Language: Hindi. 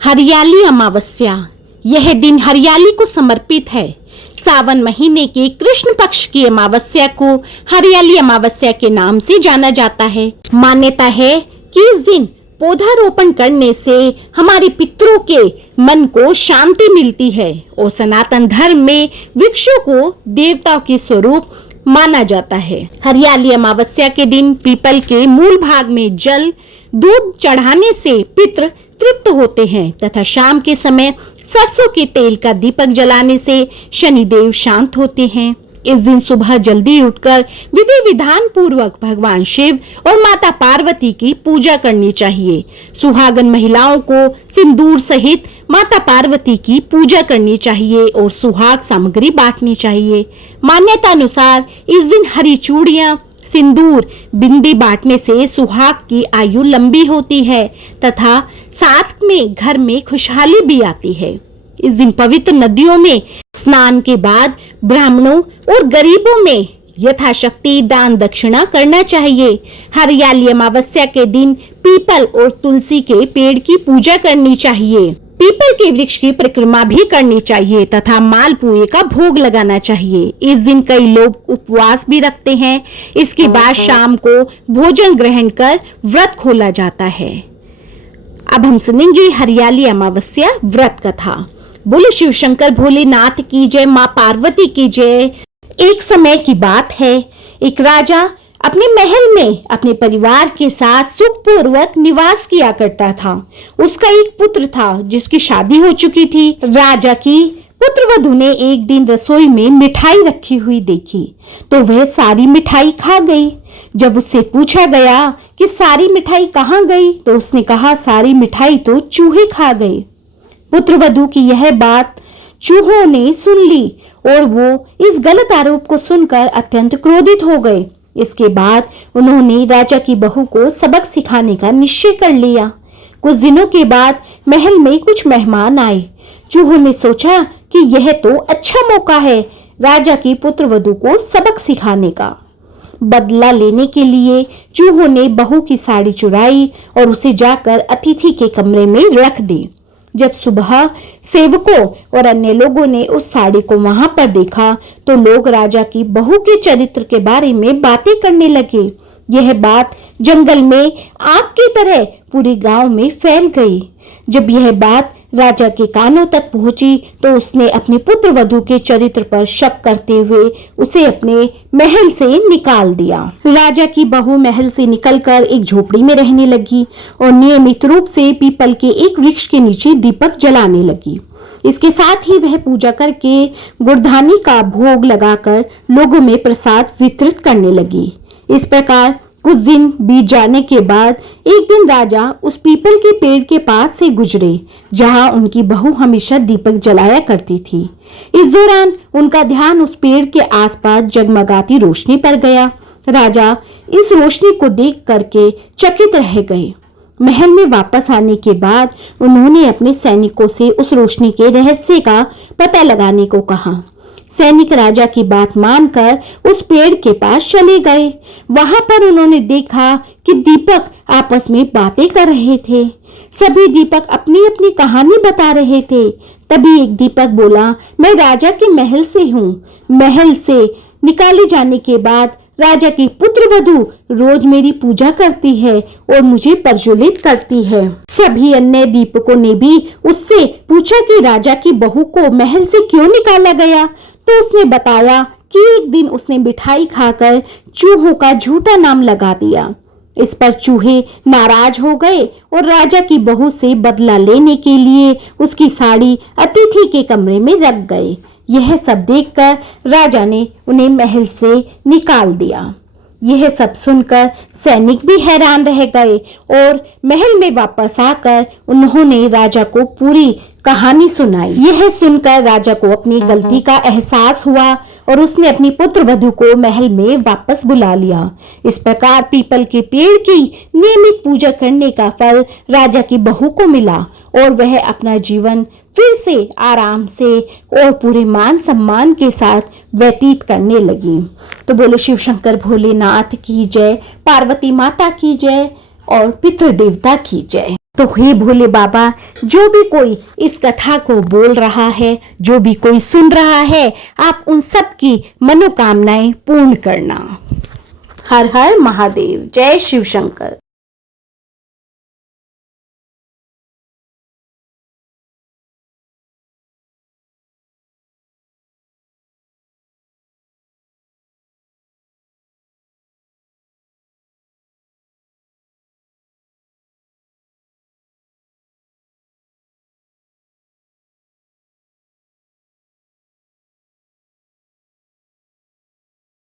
हरियाली अमावस्या। यह दिन हरियाली को समर्पित है। सावन महीने के कृष्ण पक्ष की अमावस्या को हरियाली अमावस्या के नाम से जाना जाता है। मान्यता है कि इस दिन पौधारोपण करने से हमारे पितरों के मन को शांति मिलती है और सनातन धर्म में वृक्षों को देवताओं के स्वरूप माना जाता है। हरियाली अमावस्या के दिन पीपल के मूल भाग में जल दूध चढ़ाने से पितृ तृप्त होते हैं तथा शाम के समय सरसों के तेल का दीपक जलाने से शनिदेव शांत होते हैं। इस दिन सुबह जल्दी उठकर विधि विधान पूर्वक भगवान शिव और माता पार्वती की पूजा करनी चाहिए। सुहागन महिलाओं को सिंदूर सहित माता पार्वती की पूजा करनी चाहिए और सुहाग सामग्री बांटनी चाहिए। मान्यता अनुसार इस दिन हरी चूड़ियां, सिंदूर, बिंदी बांटने से सुहाग की आयु लंबी होती है तथा साथ में घर में खुशहाली भी आती है। इस दिन पवित्र नदियों में स्नान के बाद ब्राह्मणों और गरीबों में यथाशक्ति दान दक्षिणा करना चाहिए। हरियाली अमावस्या के दिन पीपल और तुलसी के पेड़ की पूजा करनी चाहिए। पीपल के वृक्ष की परिक्रमा भी करनी चाहिए तथा मालपुए का भोग लगाना चाहिए। इस दिन कई लोग उपवास भी रखते हैं। इसके बाद शाम को भोजन ग्रहण कर व्रत खोला जाता है। अब हम सुनेंगे हरियाली अमावस्या व्रत कथा। बोले शिव शंकर भोलेनाथ की जय, माँ पार्वती की जय। एक समय की बात है, एक राजा अपने महल में अपने परिवार के साथ सुखपूर्वक निवास किया करता था। उसका एक पुत्र था जिसकी शादी हो चुकी थी। राजा की पुत्रवधू ने एक दिन रसोई में मिठाई रखी हुई देखी तो वह सारी मिठाई खा गई। जब उससे पूछा गया कि सारी मिठाई कहाँ गई तो उसने कहा सारी मिठाई तो चूहे खा गए। पुत्रवधू की यह बात चूहों ने सुन ली और वो इस गलत आरोप को सुनकर अत्यंत क्रोधित हो गए। इसके बाद उन्होंने राजा की बहू को सबक सिखाने का निश्चय कर लिया। कुछ दिनों के बाद महल में कुछ मेहमान आए। चूहों ने सोचा कि यह तो अच्छा मौका है राजा की पुत्रवधू को सबक सिखाने का। बदला लेने के लिए चूहों ने बहू की साड़ी चुराई और उसे जाकर अतिथि के कमरे में रख दी। जब सुबह सेवकों और अन्य लोगों ने उस साड़ी को वहां पर देखा तो लोग राजा की बहू के चरित्र के बारे में बातें करने लगे। यह बात जंगल में आग की तरह पूरे गांव में फैल गई। जब यह बात राजा के कानों तक पहुंची तो उसने अपने पुत्रवधू के चरित्र पर शक करते हुए उसे अपने महल से निकाल दिया। राजा की बहू महल से निकलकर एक झोपड़ी में रहने लगी और नियमित रूप से पीपल के एक वृक्ष के नीचे दीपक जलाने लगी। इसके साथ ही वह पूजा करके गुड़धानी का भोग लगाकर लोगों में प्रसाद वितरित करने लगी। इस प्रकार कुछ दिन बीत जाने के बाद एक दिन राजा उस पीपल के पेड़ के पास से गुजरे जहां उनकी बहू हमेशा दीपक जलाया करती थी। इस दौरान उनका ध्यान उस पेड़ के आसपास जगमगाती रोशनी पर गया। राजा इस रोशनी को देख करके चकित रह गए। महल में वापस आने के बाद उन्होंने अपने सैनिकों से उस रोशनी के रहस्य का पता लगाने को कहा। सैनिक राजा की बात मानकर उस पेड़ के पास चले गए। वहां पर उन्होंने देखा कि दीपक आपस में बातें कर रहे थे। सभी दीपक अपनी अपनी कहानी बता रहे थे। तभी एक दीपक बोला, मैं राजा के महल से हूँ। महल से निकाले जाने के बाद राजा की पुत्रवधू रोज मेरी पूजा करती है और मुझे प्रज्वलित करती है। सभी अन्य दीपकों ने भी उससे पूछा कि राजा की बहू को महल से क्यों निकाला गया तो उसने बताया कि एक दिन उसने मिठाई खाकर चूहों का झूठा नाम लगा दिया। इस पर चूहे नाराज हो गए और राजा की बहू से बदला लेने के लिए उसकी साड़ी अतिथि के कमरे में रख गए। यह सब देखकर राजा ने उन्हें महल से निकाल दिया। यह सब सुनकर सैनिक भी हैरान रह गए और महल में वापस आकर उन्होंने राजा को पूरी कहानी सुनाई। यह सुनकर राजा को अपनी गलती का एहसास हुआ और उसने अपनी पुत्रवधू को महल में वापस बुला लिया। इस प्रकार पीपल के पेड़ की नियमित पूजा करने का फल राजा की बहू को मिला और वह अपना जीवन फिर से आराम से और पूरे मान सम्मान के साथ व्यतीत करने लगी। तो बोले शिव शंकर भोलेनाथ की जय, पार्वती माता की जय और पितृ देवता की जय। तो हे भोले बाबा, जो भी कोई इस कथा को बोल रहा है, जो भी कोई सुन रहा है, आप उन सब की मनोकामनाएं पूर्ण करना। हर हर महादेव। जय शिव शंकर।